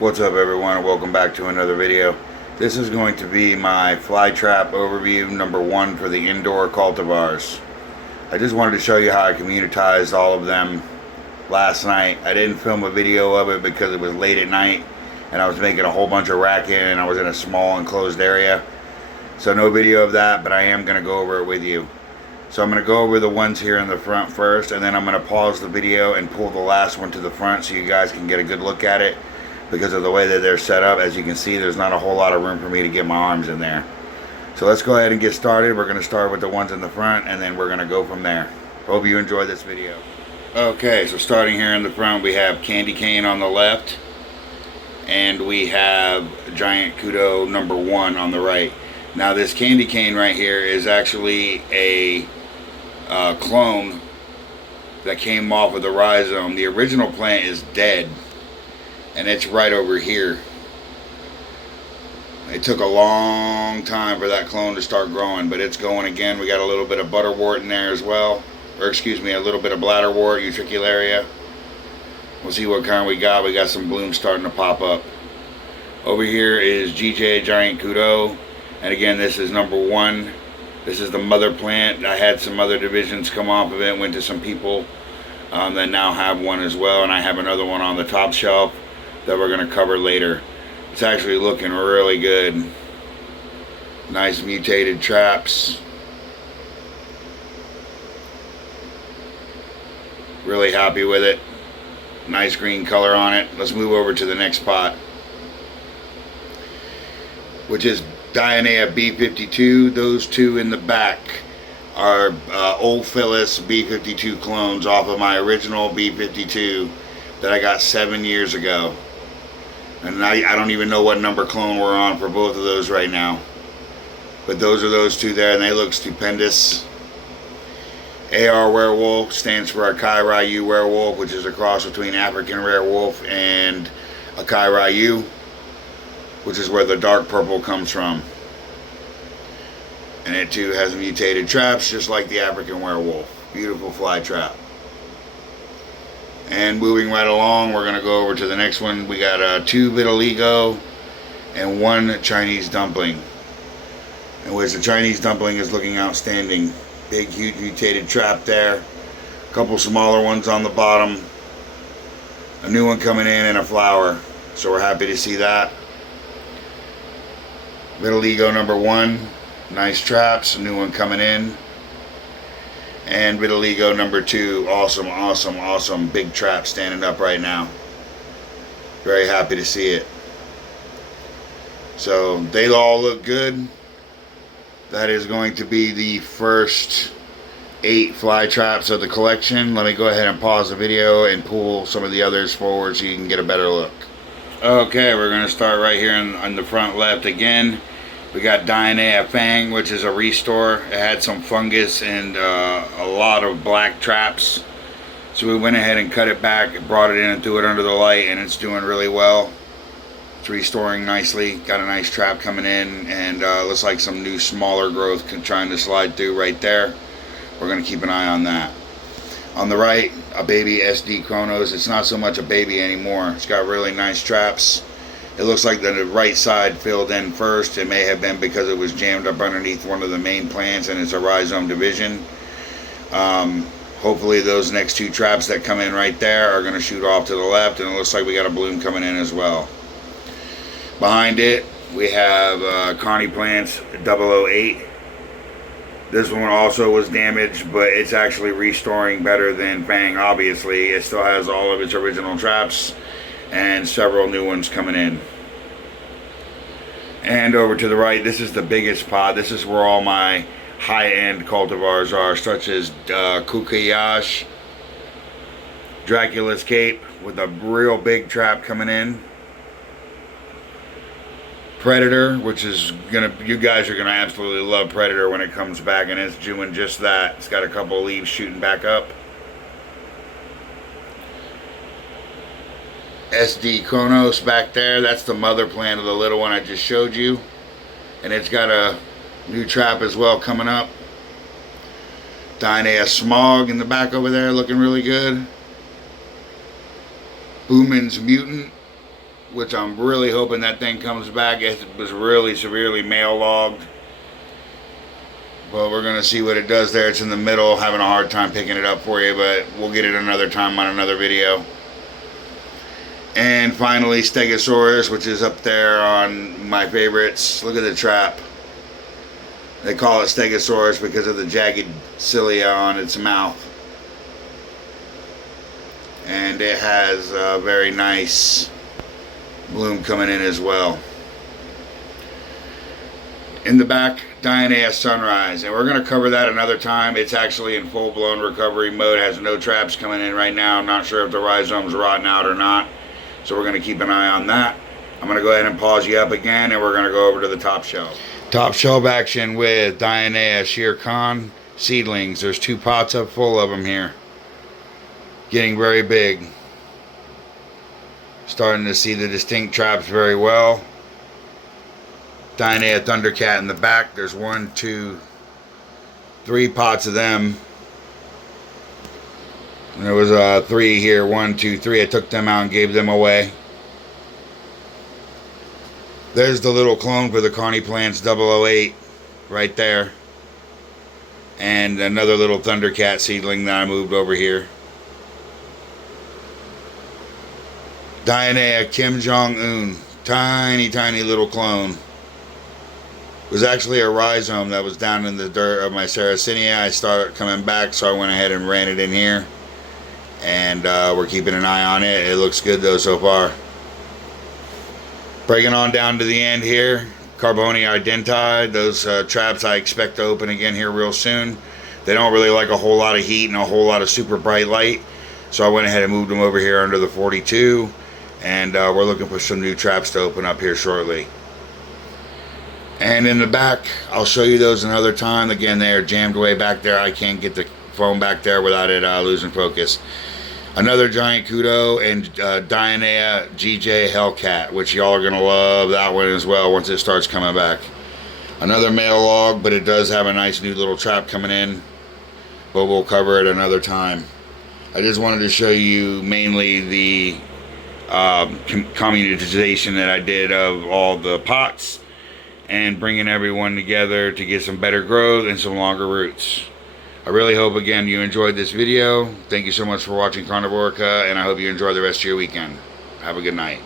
What's up, everyone, and welcome back to another video. This is going to be my Flytrap overview number 1 for the indoor cultivars. I just wanted to show you how I communitized all of them last night. I didn't film a video of it because it was late at night and I was making a whole bunch of racket and I was in a small enclosed area. So no video of that, but I am going to go over it with you. So I'm going to go over the ones here in the front first, and then I'm going to pause the video and pull the last one to the front so you guys can get a good look at it. Because of the way that they're set up, as you can see, there's not a whole lot of room for me to get my arms in there. So let's go ahead and get started. We're going to start with the ones in the front, and then we're going to go from there. Hope you enjoy this video. Okay, so starting here in the front, we have candy cane on the left, and we have giant kudo number 1 on the right. Now this candy cane right here is actually a clone that came off of the rhizome. The original plant is dead, and it's right over here. It took a long time for that clone to start growing, but it's going again. We got a little bit of butterwort in there as well, or excuse me, a little bit of bladderwort, utricularia. We'll see what kind we got. We got some blooms starting to pop up. Over here is GJ giant kudo, and again, this is number 1. This is the mother plant. I had some other divisions come off of it, went to some people that now have one as well, and I have another one on the top shelf that we're going to cover later. It's actually looking really good. Nice mutated traps. Really happy with it. Nice green color on it. Let's move over to the next pot, which is dionaea B52. Those two in the back are old Phyllis B52 clones off of my original B52 that I got 7 years ago. And I don't even know what number clone we're on for both of those right now. But those are those two there, and they look stupendous. AR werewolf stands for Akai Ryu werewolf, which is a cross between African rare wolf and Akai Ryu, which is where the dark purple comes from. And it too has mutated traps just like the African werewolf. Beautiful fly trap. And moving right along, we're going to go over to the next one. We got 2 vitiligo and 1 Chinese dumpling, in which the Chinese dumpling is looking outstanding. Big, huge mutated trap there. A couple smaller ones on the bottom. A new one coming in and a flower. So we're happy to see that. Vitiligo number 1. Nice traps. A new one coming in. And vitiligo number 2, awesome, big trap standing up right now. Very happy to see it. So they all look good. That is going to be the first 8 fly traps of the collection. Let me go ahead and pause the video and pull some of the others forward so you can get a better look. Okay, we're going to start right here on the front left again. We got dionaea Fang, which is a restore. It had some fungus and a lot of black traps. So we went ahead and cut it back, brought it in and threw it under the light, and it's doing really well. It's restoring nicely. Got a nice trap coming in, and looks like some new smaller growth trying to slide through right there. We're going to keep an eye on that. On the right, a baby SD Chronos. It's not so much a baby anymore. It's got really nice traps. It looks like the right side filled in first. It may have been because it was jammed up underneath one of the main plants and it's a rhizome division. Hopefully those next 2 traps that come in right there are going to shoot off to the left, and it looks like we got a bloom coming in as well. Behind it, we have Carney Plants 008. This one also was damaged, but it's actually restoring better than Fang, obviously. It still has all of its original traps and several new ones coming in. And over to the right, this is the biggest pot. This is where all my high-end cultivars are, such as Kukayash, Dracula's Cape with a real big trap coming in, Predator, which is you guys are gonna absolutely love Predator when it comes back, and it's doing just that. It's got a couple of leaves shooting back up. SD Chronos back there, that's the mother plant of the little one I just showed you, and it's got a new trap as well coming up. Dionaea Smog in the back over there looking really good. Boomin's Mutant which I'm really hoping that thing comes back. It was really severely male logged. But we're going to see what it does there. It's in the middle, having a hard time picking it up for you, but we'll get it another time on another video. And finally, Stegosaurus, which is up there on my favorites. Look at the trap. They call it Stegosaurus because of the jagged cilia on its mouth. And it has a very nice bloom coming in as well. In the back, Dionaea Sunrise, and we're going to cover that another time. It's actually in full-blown recovery mode. It has no traps coming in right now. I'm not sure if the rhizome's rotting out or not, so we're going to keep an eye on that. I'm going to go ahead and pause you up again, and we're going to go over to the top shelf. Top shelf action with Dionaea Shere Khan seedlings. There's 2 pots up full of them here. Getting very big. Starting to see the distinct traps very well. Dionaea Thundercat in the back. There's 1, 2, 3 pots of them. And there was 3 here. 1, 2, 3. I took them out and gave them away. There's the little clone for the Carney Plants 008 right there. And another little Thundercat seedling that I moved over here. Dionaea Kim Jong-un. Tiny, tiny little clone. It was actually a rhizome that was down in the dirt of my Sarracenia. I started coming back, so I went ahead and ran it in here. And we're keeping an eye on it. It looks good though so far. Breaking on down to the end here. Carbonia identi. Those traps I expect to open again here real soon. They don't really like a whole lot of heat and a whole lot of super bright light. So I went ahead and moved them over here under the 42. And we're looking for some new traps to open up here shortly. And in the back, I'll show you those another time. Again, they are jammed way back there. I can't get the phone back there without it losing focus. Another giant kudo and Dionaea GJ Hellcat, which y'all are going to love that one as well once it starts coming back. Another male log, but it does have a nice new little trap coming in. But we'll cover it another time. I just wanted to show you mainly the communitization that I did of all the pots. And bringing everyone together to get some better growth and some longer roots. I really hope, again, you enjoyed this video. Thank you so much for watching Carnivorica, and I hope you enjoy the rest of your weekend. Have a good night.